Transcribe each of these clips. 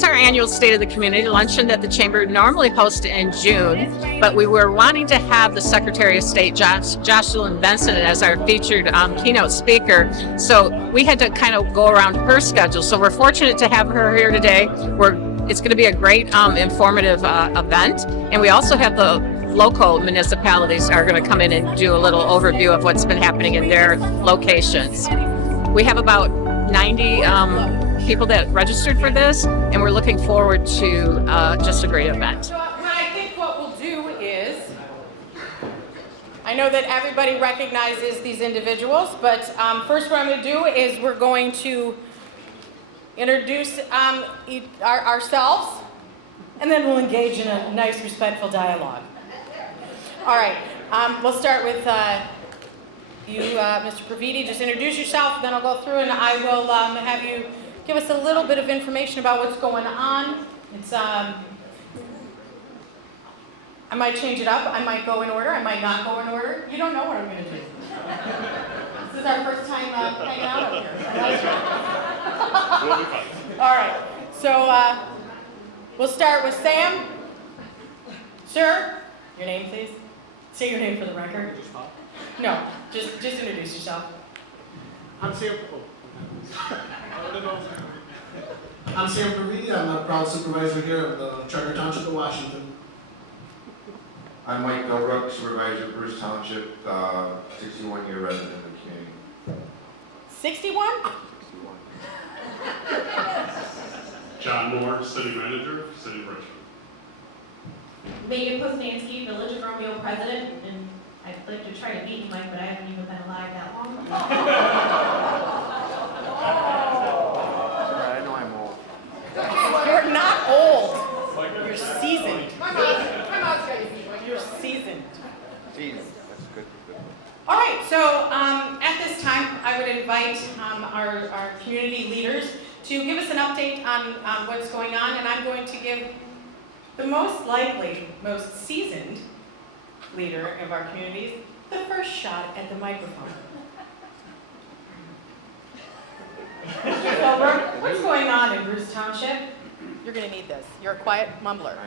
is our annual State of the Community Luncheon that the Chamber normally hosts in June, but we were wanting to have the Secretary of State, Jocelyn Benson, as our featured keynote speaker. So we had to kind of go around her schedule. So we're fortunate to have her here today. It's going to be a great informative event. And we also have the local municipalities are going to come in and do a little overview of what's been happening in their locations. We have about 90 people that registered for this, and we're looking forward to just a great event. So I think what we'll do is, I know that everybody recognizes these individuals, but first what I'm going to do is we're going to introduce ourselves, and then we'll engage in a nice, respectful dialogue. All right, we'll start with you, Mr. Praviti. Just introduce yourself, then I'll go through and I will have you give us a little bit of information about what's going on. It's I might change it up. I might go in order. I might not go in order. You don't know what I'm going to do. This is our first time hanging out up here. All right. So we'll start with Sam. Sir, your name, please. Say your name for the record. No, just introduce yourself. I'm Sam Praviti. I'm a proud supervisor here of the Charter Township of Washington. I'm Mike Delbrook, supervisor of Bruce Township, 61-year resident of the community. 61? 61. John Moore, city manager, city of Richmond. Megan Posnansky, Village of Romeo president, and I'd like to try to beat you, Mike, but I haven't even been alive that long. I know I'm old. You're not old. You're seasoned. You're seasoned. That's good. All right, so at this time, I would invite our community leaders to give us an update on what's going on, and I'm going to give the most likely, most seasoned leader of our communities the first shot at the microphone. Mr. Philbrook, what's going on in Bruce Township? You're going to need this. You're a quiet mumbler.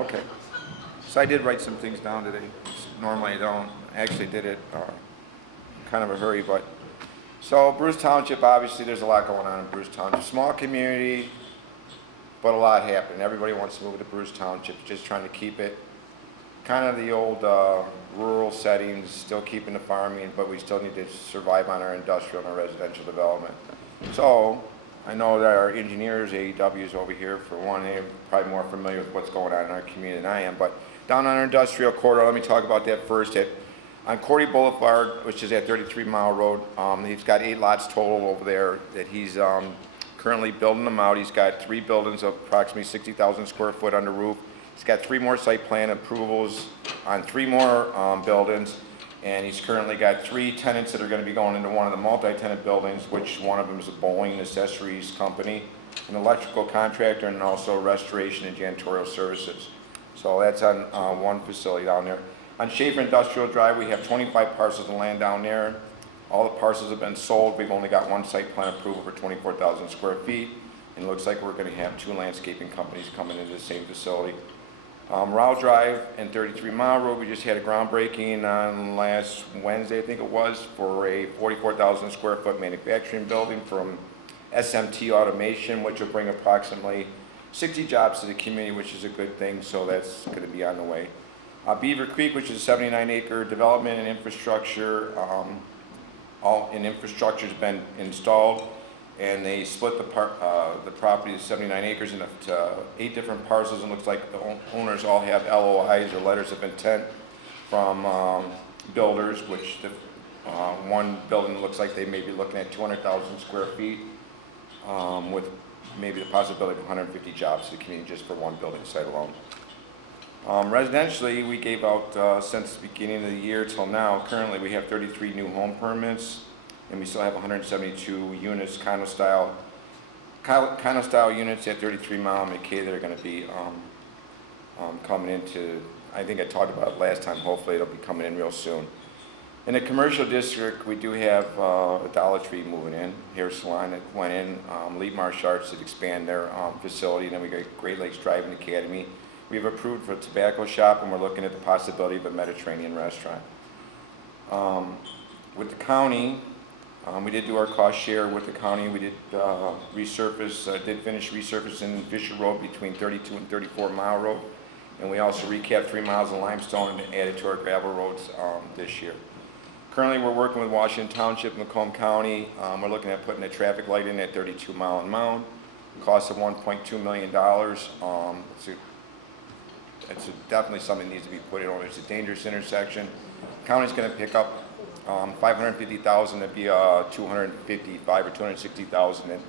Okay. So I did write some things down today. Normally I don't. I actually did it kind of a hurry, but so Bruce Township, obviously there's a lot going on in Bruce Township. Small community, but a lot happening. Everybody wants to move to Bruce Township, just trying to keep it kind of the old rural settings, still keeping the farming, but we still need to survive on our industrial and our residential development. So I know that our engineers, AEWs over here, for one, they're probably more familiar with what's going on in our community than I am, but down on our industrial corridor, let me talk about that first. On Cordy Boulevard, which is at 33 Mile Road, he's got 8 lots total over there that he's currently building them out. He's got 3 buildings of approximately 60,000 square foot under roof. He's got 3 more site plan approvals on 3 more buildings, and he's currently got 3 tenants that are going to be going into one of the multi-tenant buildings, which one of them is a Boeing accessories company, an electrical contractor, and also restoration and janitorial services. So that's on one facility down there. On Schaefer Industrial Drive, we have 25 parcels of land down there. All the parcels have been sold. We've only got 1 site plan approval for 24,000 square feet. And it looks like we're going to have 2 landscaping companies coming into the same facility. Rowell Drive and 33 Mile Road, we just had a groundbreaking on last Wednesday, I think it was, for a 44,000 square foot manufacturing building from SMT Automation, which will bring approximately 60 jobs to the community, which is a good thing, so that's going to be on the way. Beaver Creek, which is a 79-acre development and infrastructure, infrastructure has been installed, and they split the property of 79 acres into 8 different parcels, and looks like the owners all have LOIs or letters of intent from builders, which the one building looks like they may be looking at 200,000 square feet with maybe the possibility of 150 jobs to the community just for one building site alone. Residentially, we gave out since the beginning of the year till now, currently we have 33 new home permits, and we still have 172 units, condo style units at 33 Mile and McKay that are going to be coming into, I think I talked about it last time, hopefully it'll be coming in real soon. In the commercial district, we do have a Dollar Tree moving in, hair salon that went in, Leap Martial Arts to expand their facility, and then we got Great Lakes Driving Academy. We've approved for a tobacco shop, and we're looking at the possibility of a Mediterranean restaurant. With the county, we did do our cost share with the county. We did finish resurfacing Fisher Road between 32 and 34 Mile Road, and we also recapped 3 miles of limestone and added to our gravel roads this year. Currently, we're working with Washington Township, Macomb County. We're looking at putting a traffic light in at 32 Mile and Mound. Cost of $1.2 million. It's definitely something that needs to be put in. It's a dangerous intersection. County's going to pick up $550,000 to be $255,000 or $260,000 that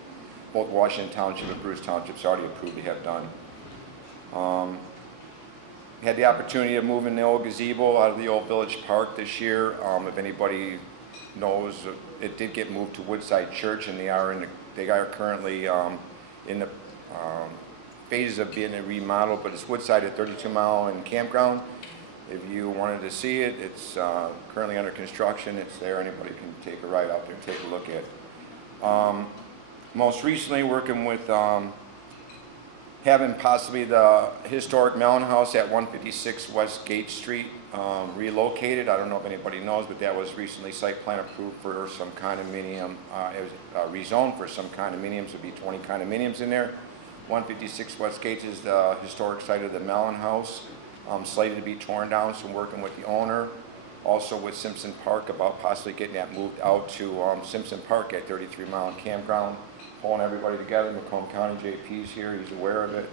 both Washington Township and Bruce Township's already approved to have done. Had the opportunity of moving the old gazebo out of the old Village Park this year. If anybody knows, it did get moved to Woodside Church, and they are currently in the phases of being remodeled. But it's Woodside at 32 Mile and Campground. If you wanted to see it, it's currently under construction. It's there. Anybody can take a ride out there and take a look at it. Most recently, working with having possibly the historic Mellon House at 156 West Gate Street relocated. I don't know if anybody knows, but that was recently site plan approved for some condominium. It was rezoned for some condominiums. There would be 20 condominiums in there. 156 West Gate is the historic site of the Mellon House, slated to be torn down. So I'm working with the owner, also with Simpson Park, about possibly getting that moved out to Simpson Park at 33 Mile and Campground. Pulling everybody together. Macomb County JP's here, he's aware of it,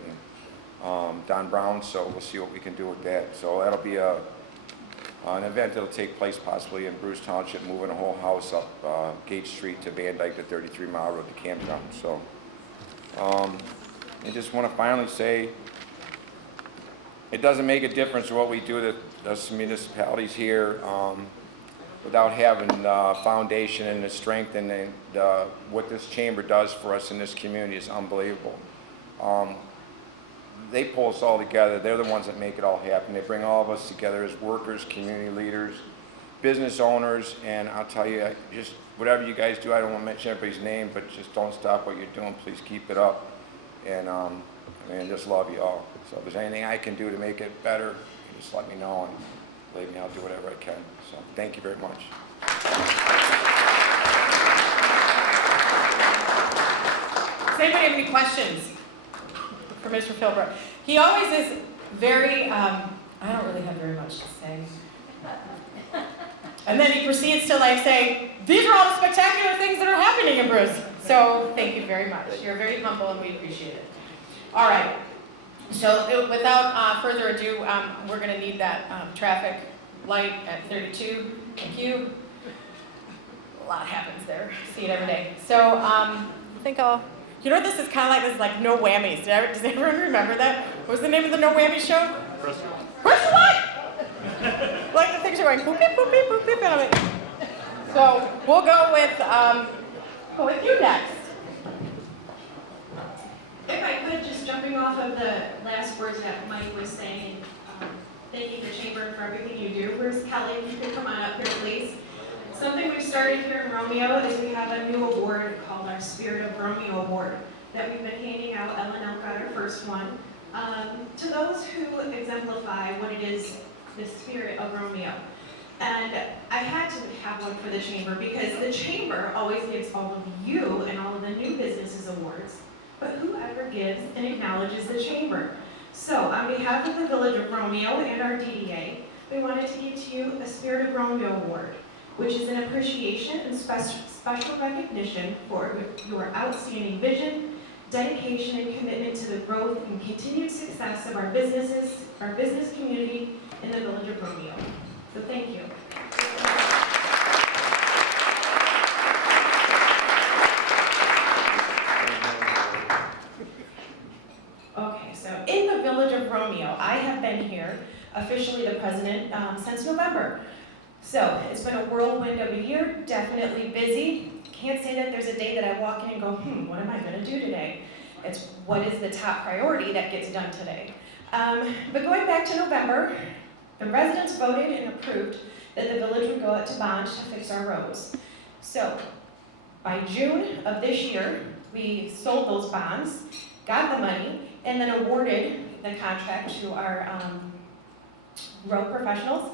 and Don Brown, so we'll see what we can do with that. So that'll be an event that'll take place possibly in Bruce Township, moving a whole house up Gate Street to Van Dyke to 33 Mile Road to Campground. So I just want to finally say, it doesn't make a difference what we do to the municipalities here. Without having the foundation and the strength and what this chamber does for us in this community is unbelievable. They pull us all together. They're the ones that make it all happen. They bring all of us together as workers, community leaders, business owners, and I'll tell you, just whatever you guys do, I don't want to mention everybody's name, but just don't stop what you're doing. Please keep it up. And I just love you all. So if there's anything I can do to make it better, just let me know. And believe me, I'll do whatever I can. So thank you very much. Does anybody have any questions for Mr. Philbrook? He always is very, I don't really have very much to say. And then he proceeds to say, these are all the spectacular things that are happening in Bruce. So thank you very much. You're very humble and we appreciate it. All right. So without further ado, we're going to need that traffic light at 32. Thank you. A lot happens there. See it every day. So I think you know what this is kind of like? This is like no whammies. Does everyone remember that? What was the name of the no whammies show? Press the light! Like the things are going boop, beep, boop, beep, boop, beep, and I'm like, so we'll go with you next. If I could, just jumping off of the last words that Mike was saying, thanking the chamber for everything you do. Where's Kelly? If you could come on up here, please. Something we've started here in Romeo is we have a new award called our Spirit of Romeo Award that we've been handing out. Ellen Elk got our first one. To those who exemplify what it is, the spirit of Romeo. And I had to have one for the chamber because the chamber always gives all of you and all of the new businesses awards, but whoever gives and acknowledges the chamber. So on behalf of the Village of Romeo and our DDA, we wanted to give to you a Spirit of Romeo Award, which is an appreciation and special recognition for your outstanding vision, dedication, and commitment to the growth and continued success of our businesses, our business community, in the Village of Romeo. So thank you. Okay, so in the Village of Romeo, I have been here, officially the president, since November. So it's been a whirlwind of a year, definitely busy. Can't say that there's a day that I walk in and go, what am I going to do today? It's what is the top priority that gets done today. But going back to November, The residents voted and approved that the village would go out to bond to fix our roads. So by June of this year, we sold those bonds, got the money, and then awarded the contract to our road professionals,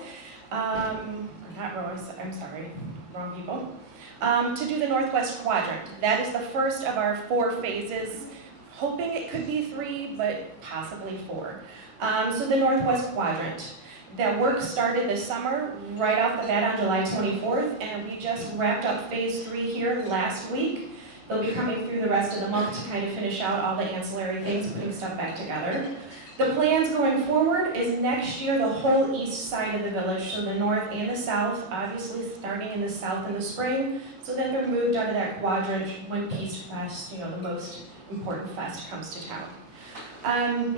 not roads, I'm sorry, wrong people, to do the Northwest Quadrant. That is the first of our 4 phases, hoping it could be 3, but possibly 4. So the Northwest Quadrant. That work started this summer, right off the bat on July 24th, and we just wrapped up phase 3 here last week. They'll be coming through the rest of the month to kind of finish out all the ancillary things, putting stuff back together. The plans going forward is next year, the whole east side of the village, so the north and the south, obviously starting in the south in the spring, so that they're moved out of that quadrant when Peace Fest, the most important fest, comes to town.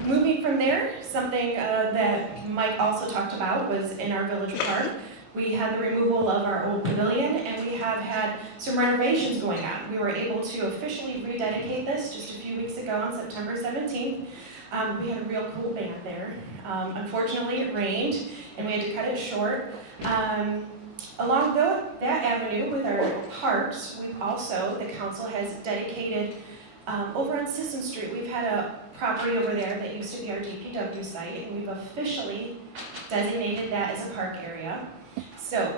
Moving from there, something that Mike also talked about was in our village park. We had the removal of our old pavilion, and we have had some renovations going on. We were able to officially rededicate this just a few weeks ago on September 17th. We had a real cool band there. Unfortunately, it rained, and we had to cut it short. Along that avenue with our parks, we've also, the council has dedicated, over on Sisson Street, we've had a property over there that used to be our DPW site, and we've officially designated that as a park area. So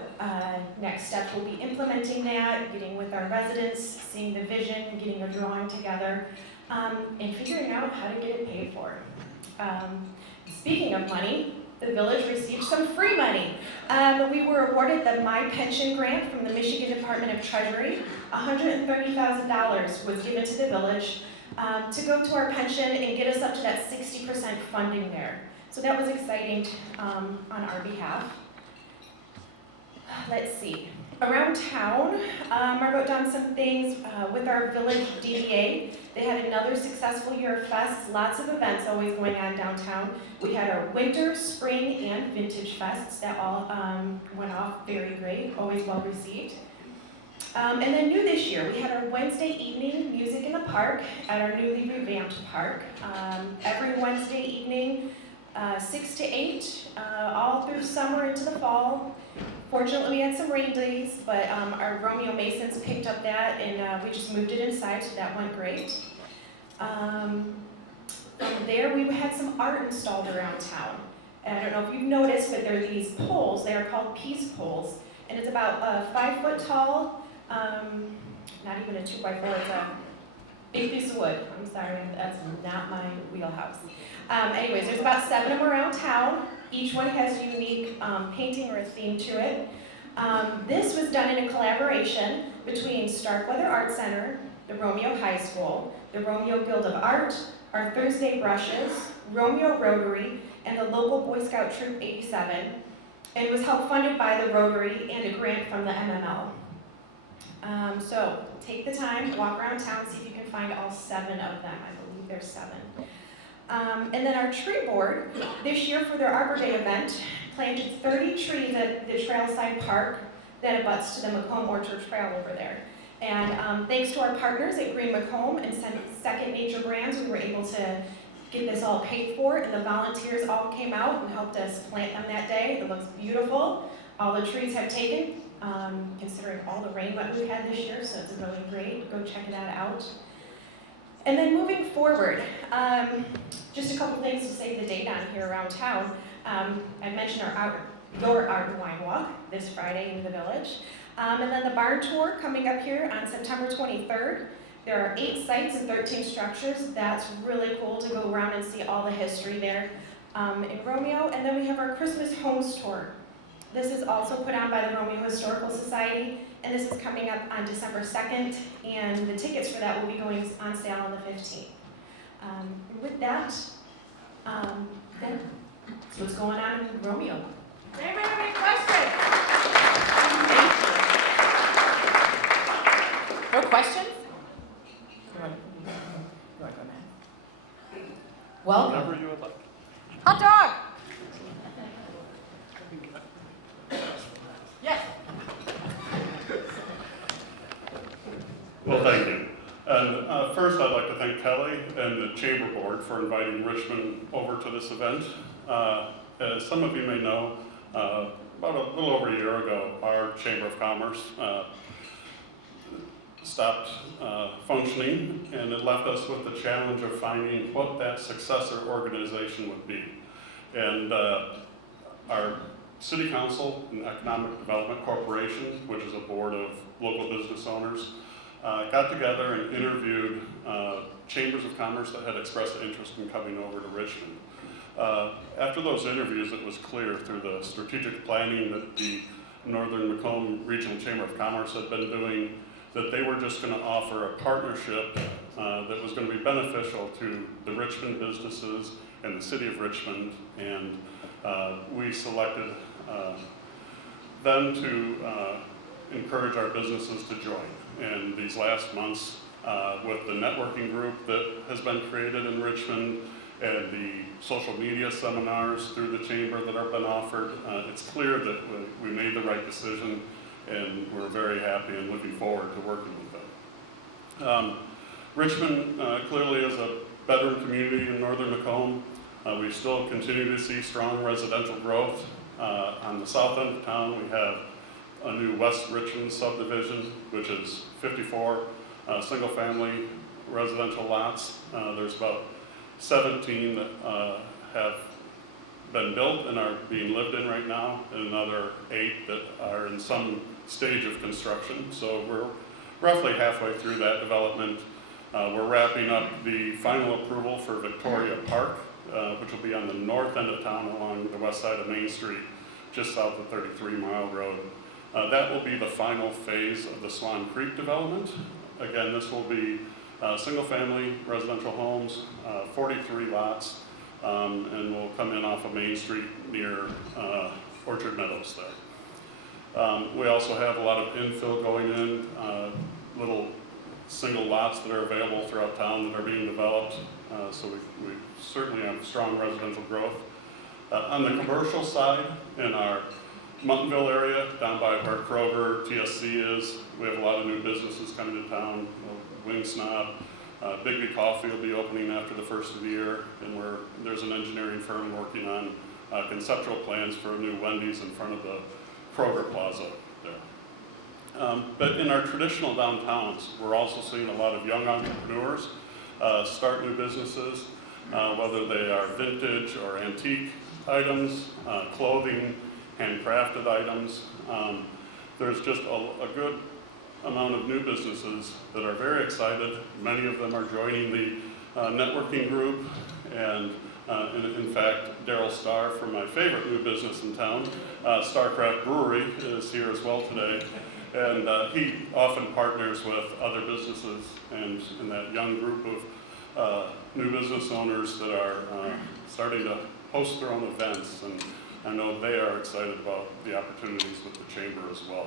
next step will be implementing that, getting with our residents, seeing the vision, getting a drawing together, and figuring out how to get it paid for. Speaking of money, the village received some free money. We were awarded the My Pension grant from the Michigan Department of Treasury. $130,000 was given to the village to go to our pension and get us up to that 60% funding there. So that was exciting on our behalf. Let's see. Around town, I wrote down some things with our village DBA. They had another successful year of fests, lots of events always going on downtown. We had our winter, spring, and vintage fests that all went off very great, always well received. And then new this year, we had our Wednesday evening music in the park at our newly revamped park. Every Wednesday evening, 6 to 8, all through summer into the fall. Fortunately, we had some rain days, but our Romeo Masons picked up that, and we just moved it inside, so that went great. From there, we had some art installed around town. And I don't know if you've noticed, but there are these poles. They are called peace poles, and it's about 5 foot tall. Not even a 2x4. It's a big piece of wood. I'm sorry, that's not my wheelhouse. Anyways, there's about 7 of them around town. Each one has a unique painting or a theme to it. This was done in a collaboration between Starkweather Art Center, the Romeo High School, the Romeo Guild of Art, our Thursday Brushes, Romeo Rotary, and the local Boy Scout Troop 87. And it was help funded by the Rotary and a grant from the MML. So take the time, walk around town, see if you can find all 7 of them. I believe there's 7. And then our tree board, this year for their Arbor Day event, planted 30 trees at the Trailside Park that abuts to the Macomb Orchard Trail over there. And thanks to our partners at Green Macomb and Second Nature Brands, we were able to get this all paid for, and the volunteers all came out and helped us plant them that day. It looks beautiful. All the trees have taken, considering all the rain that we've had this year, so it's really great. Go check that out. And then moving forward, just a couple things to save the date on here around town. I mentioned your Art and Wine Walk this Friday in the village. And then the barn tour coming up here on September 23rd. There are 8 sites and 13 structures. That's really cool to go around and see all the history there in Romeo. And then we have our Christmas Homes Tour. This is also put on by the Romeo Historical Society, and this is coming up on December 2nd, and the tickets for that will be going on sale on the 15th. With that, that's what's going on in Romeo. Does anybody have any questions? No questions? You want to go, Matt? Welcome. Whatever you would like. Hot dog! Yes. Well, thank you. And first, I'd like to thank Kelly and the Chamber Board for inviting Richmond over to this event. As some of you may know, about a little over a year ago, our Chamber of Commerce stopped functioning, and it left us with the challenge of finding what that successor organization would be. And our City Council and Economic Development Corporation, which is a board of local business owners, got together and interviewed chambers of commerce that had expressed interest in coming over to Richmond. After those interviews, it was clear through the strategic planning that the Northern Macomb Regional Chamber of Commerce had been doing that they were just going to offer a partnership that was going to be beneficial to the Richmond businesses and the city of Richmond, and we selected them to encourage our businesses to join. And these last months, with the networking group that has been created in Richmond and the social media seminars through the chamber that have been offered, it's clear that we made the right decision, and we're very happy and looking forward to working with them. Richmond clearly is a veteran community in Northern Macomb. We still continue to see strong residential growth. On the south end of town, we have a new West Richmond subdivision, which is 54 single-family residential lots. There's about 17 that have been built and are being lived in right now, and another 8 that are in some stage of construction. So we're roughly halfway through that development. We're wrapping up the final approval for Victoria Park, which will be on the north end of town along the west side of Main Street, just south of 33 Mile Road. That will be the final phase of the Swan Creek development. Again, this will be single-family residential homes, 43 lots, and will come in off of Main Street near Orchard Meadows there. We also have a lot of infill going in, little single lots that are available throughout town that are being developed, so we certainly have strong residential growth. On the commercial side, in our Muntonville area, down by where Kroger, TSC is, we have a lot of new businesses coming to town. Wing Snob, Bigby Coffee will be opening after the first of the year, and there's an engineering firm working on conceptual plans for a new Wendy's in front of the Kroger Plaza there. But in our traditional downtowns, we're also seeing a lot of young entrepreneurs start new businesses, whether they are vintage or antique items, clothing, handcrafted items. There's just a good amount of new businesses that are very excited. Many of them are joining the networking group, and in fact, Daryl Starr from my favorite new business in town, Starcraft Brewery, is here as well today. And he often partners with other businesses and in that young group of new business owners that are starting to host their own events, and I know they are excited about the opportunities with the chamber as well.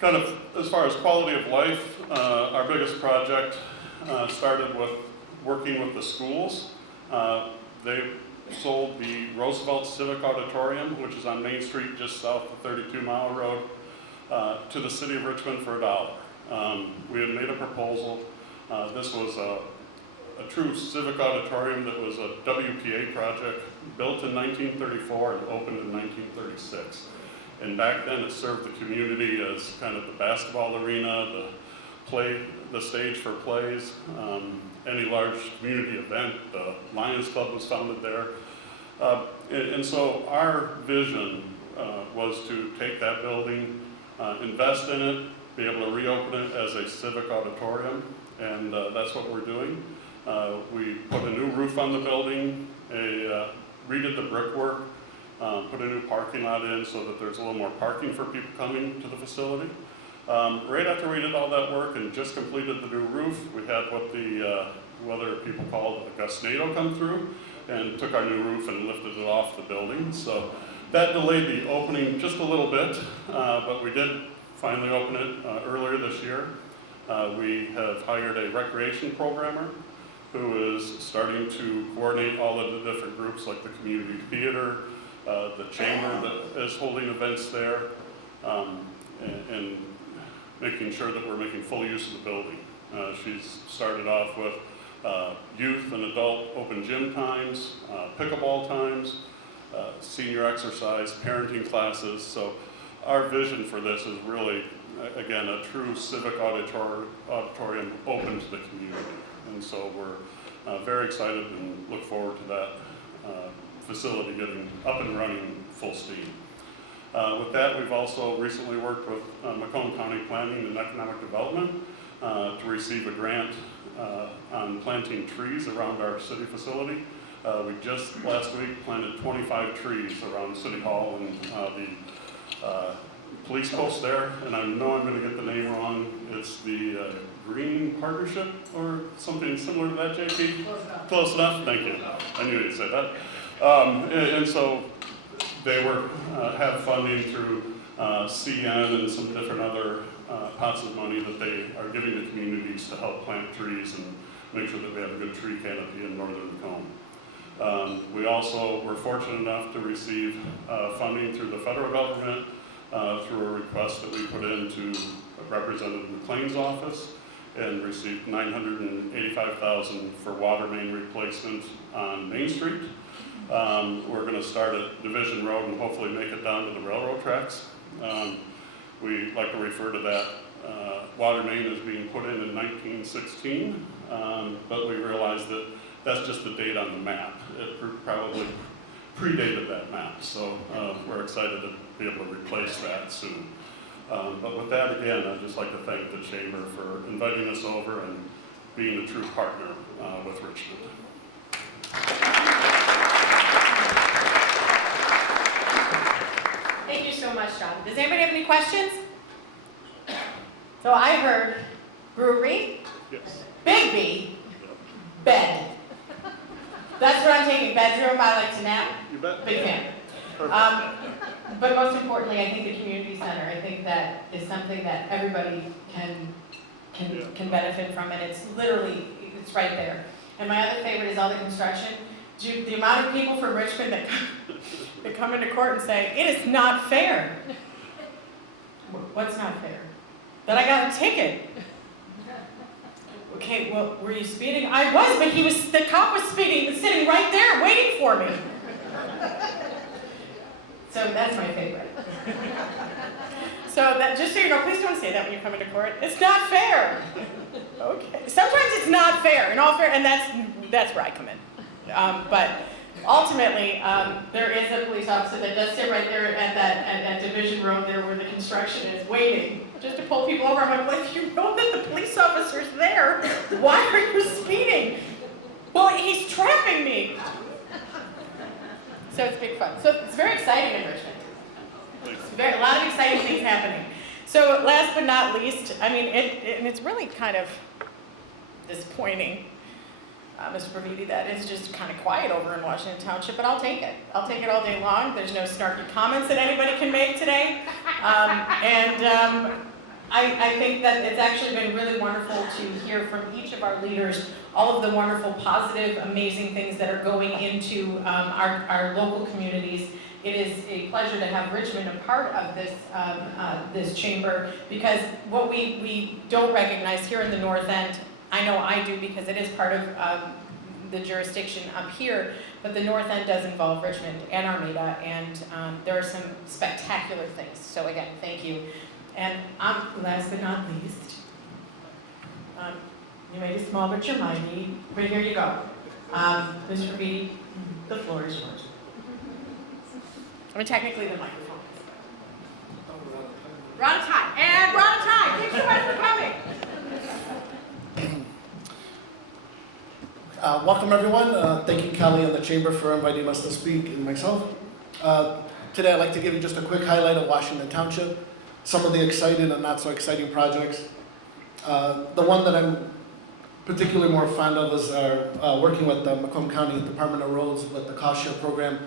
Kind of as far as quality of life, our biggest project started with working with the schools. They sold the Roosevelt Civic Auditorium, which is on Main Street just south of 32 Mile Road, to the city of Richmond for $1. We had made a proposal. This was a true civic auditorium that was a WPA project, built in 1934 and opened in 1936. And back then it served the community as kind of the basketball arena, the stage for plays, any large community event. The Lions Club was founded there. And so our vision was to take that building, invest in it, be able to reopen it as a civic auditorium, and that's what we're doing. We put a new roof on the building, redid the brickwork, put a new parking lot in so that there's a little more parking for people coming to the facility. Right after we did all that work and just completed the new roof, we had what the weather people called a gustnado come through and took our new roof and lifted it off the building. So that delayed the opening just a little bit, but we did finally open it earlier this year. We have hired a recreation programmer who is starting to coordinate all of the different groups like the community theater, the chamber that is holding events there, and making sure that we're making full use of the building. She's started off with youth and adult open gym times, pickleball times, senior exercise, parenting classes. So our vision for this is really, again, a true civic auditorium open to the community. And so we're very excited and look forward to that facility getting up and running full steam. With that, we've also recently worked with Macomb County Planning and Economic Development to receive a grant on planting trees around our city facility. We just last week planted 25 trees around City Hall and the police post there, and I know I'm going to get the name wrong. It's the Green Partnership or something similar to that, JP? Close enough, thank you. I knew you'd say that. And so they have funding through CN and some different other pots of money that they are giving to communities to help plant trees and make sure that we have a good tree canopy in northern Macomb. We also were fortunate enough to receive funding through the federal government through a request that we put into Representative McLean's office and received $985,000 for water main replacement on Main Street. We're going to start at Division Road and hopefully make it down to the railroad tracks. We like to refer to that water main as being put in 1916, but we realized that that's just the date on the map. It probably predated that map, so we're excited to be able to replace that soon. But with that, again, I'd just like to thank the Chamber for inviting us over and being a true partner with Richmond. Thank you so much, John. Does anybody have any questions? So I heard brewery, Yes. Big B, bed. That's what I'm taking, bedroom, I like to nap, You bet. big fan. But most importantly, I think the community center, I think that is something that everybody can benefit from, and it's literally, it's right there. And my other favorite is all the construction. The amount of people from Richmond that come into court and say, it is not fair. What's not fair? That I got a ticket. Okay, well, were you speeding? I was, but the cop was speeding, sitting right there waiting for me. So that's my favorite. So that, just so you know, please don't say that when you come into court. It's not fair. Okay. Sometimes it's not fair, in all fair, and that's where I come in. But ultimately, there is a police officer that does sit right there at Division Road there where the construction is, waiting just to pull people over. I'm like, well, if you know that the police officer's there, why are you speeding? Well, he's trapping me. So it's big fun. So it's very exciting in Richmond. A lot of exciting things happening. So last but not least, I mean, and it's really kind of disappointing, Mr. Braviti, that it's just kind of quiet over in Washington Township, but I'll take it. I'll take it all day long. There's no snarky comments that anybody can make today. I think that it's actually been really wonderful to hear from each of our leaders all of the wonderful, positive, amazing things that are going into our local communities. It is a pleasure to have Richmond a part of this chamber, because what we don't recognize here in the North End, I know I do because it is part of the jurisdiction up here, but the North End does involve Richmond and Armada, and there are some spectacular things. So again, thank you. And last but not least, you may be small, but you're mighty. But here you go. Mr. B, the floor is yours. I mean, technically the microphone. We're out of time. And we're out of time. Thanks so much for coming. Welcome everyone. Thank you, Kelly and the Chamber, for inviting us to speak, and myself. Today I'd like to give you just a quick highlight of Washington Township, some of the exciting and not so exciting projects. The one that I'm particularly more fond of is working with the Macomb County Department of Roads with the cost share program.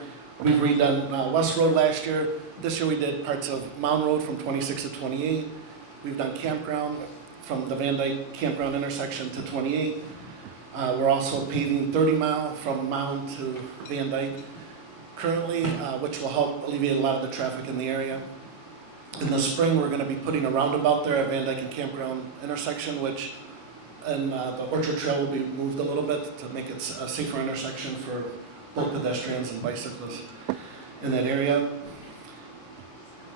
We've redone West Road last year. This year we did parts of Mound Road from 26 to 28. We've done Campground from the Van Dyke Campground intersection to 28. We're also paving 30 mile from Mound to Van Dyke currently, which will help alleviate a lot of the traffic in the area. In the spring, we're going to be putting a roundabout there at Van Dyke and Campground intersection, which and the Orchard Trail will be moved a little bit to make it a safer intersection for both pedestrians and bicyclists in that area.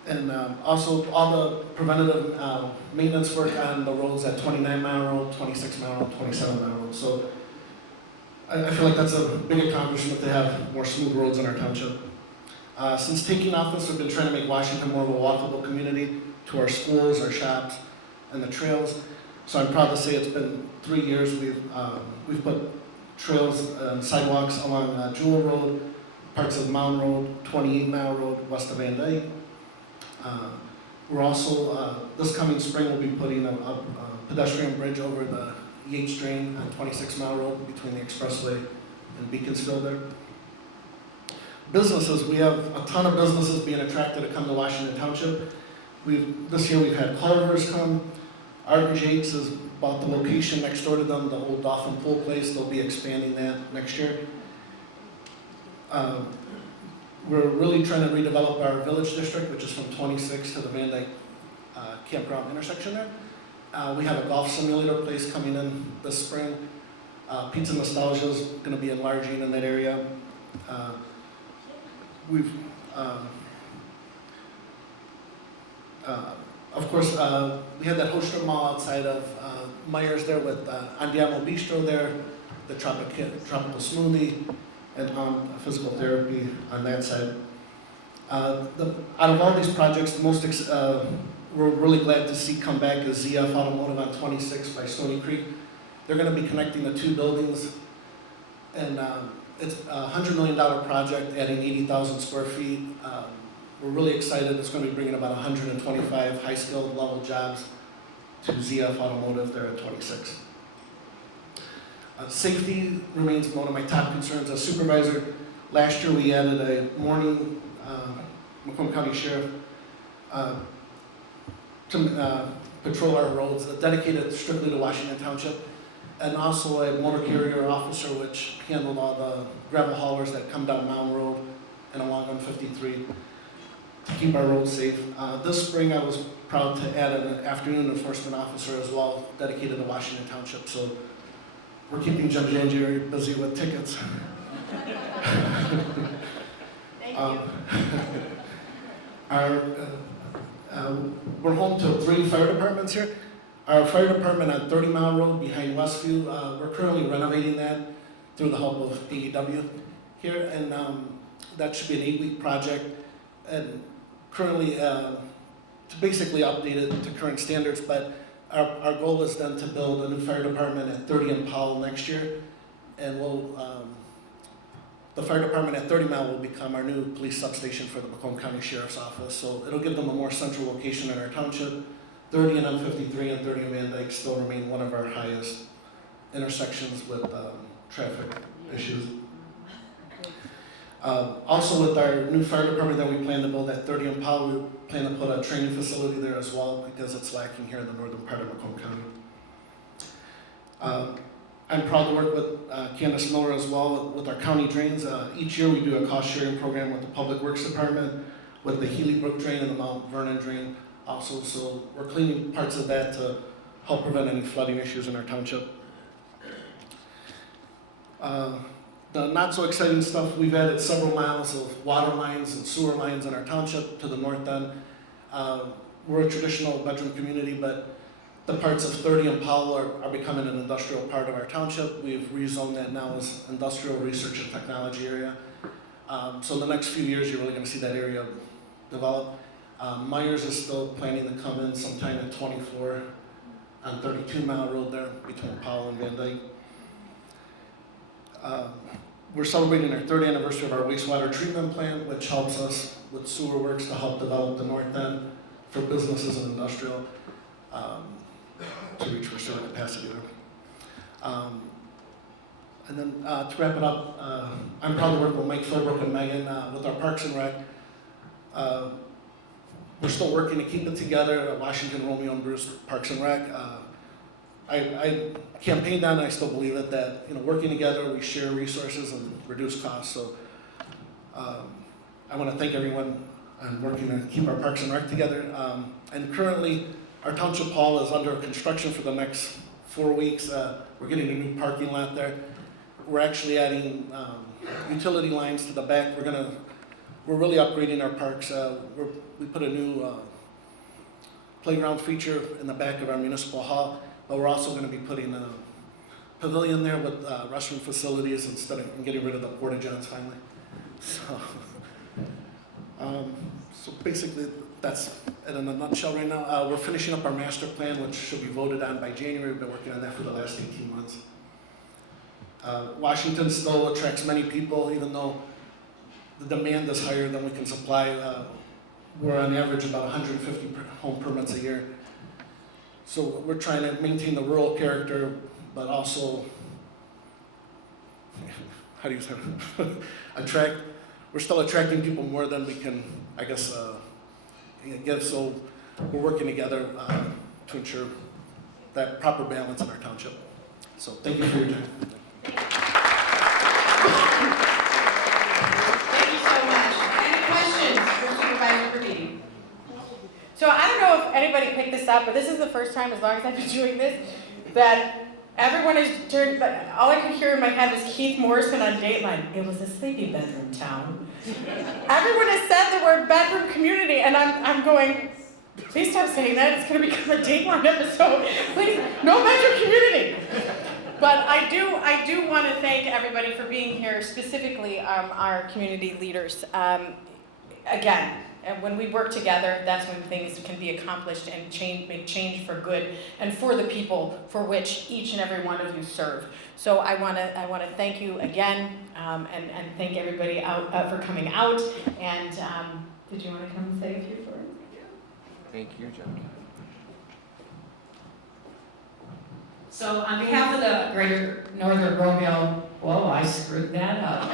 And also all the preventative maintenance work on the roads at 29 Mile Road, 26 Mile Road, 27 Mile Road. So I feel like that's a big accomplishment to have more smooth roads in our township. Since taking office, we've been trying to make Washington more of a walkable community to our schools, our shops, and the trails. So I'm proud to say it's been 3 years. We've put trails and sidewalks along Jewel Road, parts of Mound Road, 28 Mile Road, west of Van Dyke. We're also, this coming spring, we'll be putting a pedestrian bridge over the Yates Drain on 26 Mile Road between the Expressway and Beaconsfield there. Businesses, we have a ton of businesses being attracted to come to Washington Township. This year we've had Culver's come. Art and Jake's has bought the location next door to them, the old Dolphin Pool place. They'll be expanding that next year. We're really trying to redevelop our village district, which is from 26 to the Van Dyke campground intersection there. We have a golf simulator place coming in this spring. Pizza Nostalgia is going to be enlarging in that area. Of course, we had that Host Mall outside of Myers there with Andiamo Bistro there, the tropical smoothie, and physical therapy on that side. Out of all these projects, the most we're really glad to see come back is ZF Automotive on 26 by Stony Creek. They're going to be connecting the two buildings, and it's a $100 million project, adding 80,000 square feet. We're really excited. It's going to be bringing about 125 high-skilled level jobs to ZF Automotive there at 26. Safety remains one of my top concerns as supervisor. Last year we added a morning Macomb County Sheriff to patrol our roads, dedicated strictly to Washington Township, and also a motor carrier officer which handled all the gravel haulers that come down Mound Road and along 153 to keep our roads safe. This spring I was proud to add an afternoon enforcement officer as well, dedicated to Washington Township. So we're keeping Judge Angieri busy with tickets. Thank you. We're home to 3 fire departments here. Our fire department on 30 Mile Road behind Westview, we're currently renovating that through the help of AEW here, and that should be an 8-week project. And currently, to basically update it to current standards, but our goal is then to build a new fire department at 30 and Powell next year, and the fire department at 30 Mile will become our new police substation for the Macomb County Sheriff's Office. So it'll give them a more central location in our township. 30 and M53 and 30 and Van Dyke still remain one of our highest intersections with traffic issues. Also with our new fire department that we plan to build at 30 and Powell, we plan to put a training facility there as well because it's lacking here in the northern part of Macomb County. I'm proud to work with Candace Miller as well with our county drains. Each year we do a cost sharing program with the Public Works Department, with the Healy Brook drain and the Mount Vernon drain also. So we're cleaning parts of that to help prevent any flooding issues in our township. The not so exciting stuff, we've added several miles of water lines and sewer lines in our township to the north end. We're a traditional bedroom community, but the parts of 30 and Powell are becoming an industrial part of our township. We've rezoned that now as industrial research and technology area. So in the next few years, you're really going to see that area develop. Myers is still planning to come in sometime in 24 on 32 Mile Road there between Powell and Van Dyke. We're celebrating our 30th anniversary of our wastewater treatment plant, which helps us with sewer works to help develop the north end for businesses and industrial. To reach for sewer capacity there. And then to wrap it up, I'm proud to work with Mike Philbrook and Megan with our Parks and Rec. We're still working to keep it together at Washington, Romeo and Bruce Parks and Rec. I campaigned on it, I still believe it, that working together we share resources and reduce costs. So I want to thank everyone on working to keep our Parks and Rec together. And currently, our township hall is under construction for the next 4 weeks. We're getting a new parking lot there. We're actually adding utility lines to the back. We're really upgrading our parks. We put a new playground feature in the back of our municipal hall, but we're also going to be putting a pavilion there with restroom facilities and getting rid of the porta johns finally. So basically that's it in a nutshell right now. We're finishing up our master plan, which should be voted on by January. We've been working on that for the last 18 months. Washington still attracts many people, even though the demand is higher than we can supply. We're on average about 150 home permits a year. So we're trying to maintain the rural character, but also, how do you say it? We're still attracting people more than we can, I guess, give. So we're working together to ensure that proper balance in our township. So thank you for your time. Thank you so much. Any questions for Supervisor Perdini? So I don't know if anybody picked this up, but this is the first time, as long as I've been doing this, that everyone has turned, but all I could hear in my head was Keith Morrison on Dateline. It was a sleepy bedroom town. Everyone has said the word bedroom community, and I'm going, please stop saying that. It's going to become a Dateline episode. Please, no bedroom community. But I do want to thank everybody for being here, specifically our community leaders. Again, when we work together, that's when things can be accomplished and make change for good and for the people for which each and every one of you serve. So I want to thank you again and thank everybody out for coming out. And did you want to come and say a few words? Thank you, John. So on behalf of the Greater Northern Romeo, whoa, I screwed that up.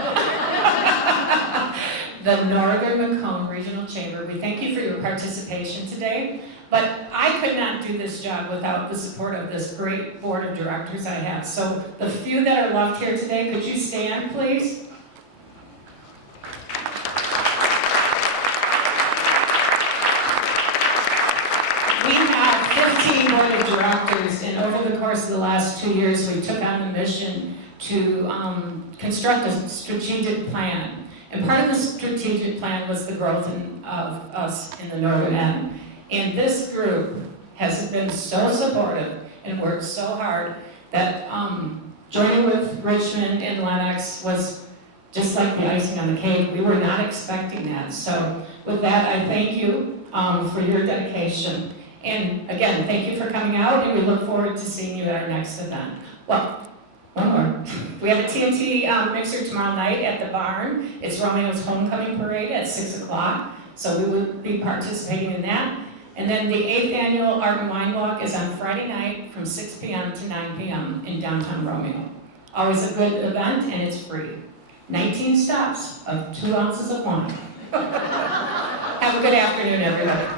The Northern Macomb Regional Chamber, we thank you for your participation today, but I could not do this job without the support of this great board of directors I have. So the few that are left here today, could you stand, please? We have 15 board of directors, and over the course of the last 2 years, we took on the mission to construct a strategic plan. And part of the strategic plan was the growth of us in the northern end. And this group has been so supportive and worked so hard that joining with Richmond and Lennox was just like the icing on the cake. We were not expecting that. So with that, I thank you for your dedication. And again, thank you for coming out, and we look forward to seeing you at our next event. Well, one more. We have a TNT mixer tomorrow night at the barn. It's Romeo's Homecoming Parade at 6 o'clock, so we will be participating in that. And then the 8th annual Art and Wine Walk is on Friday night from 6 p.m. to 9 p.m. in downtown Romeo. Always a good event, and it's free. 19 stops of 2 ounces of wine. Have a good afternoon, everybody.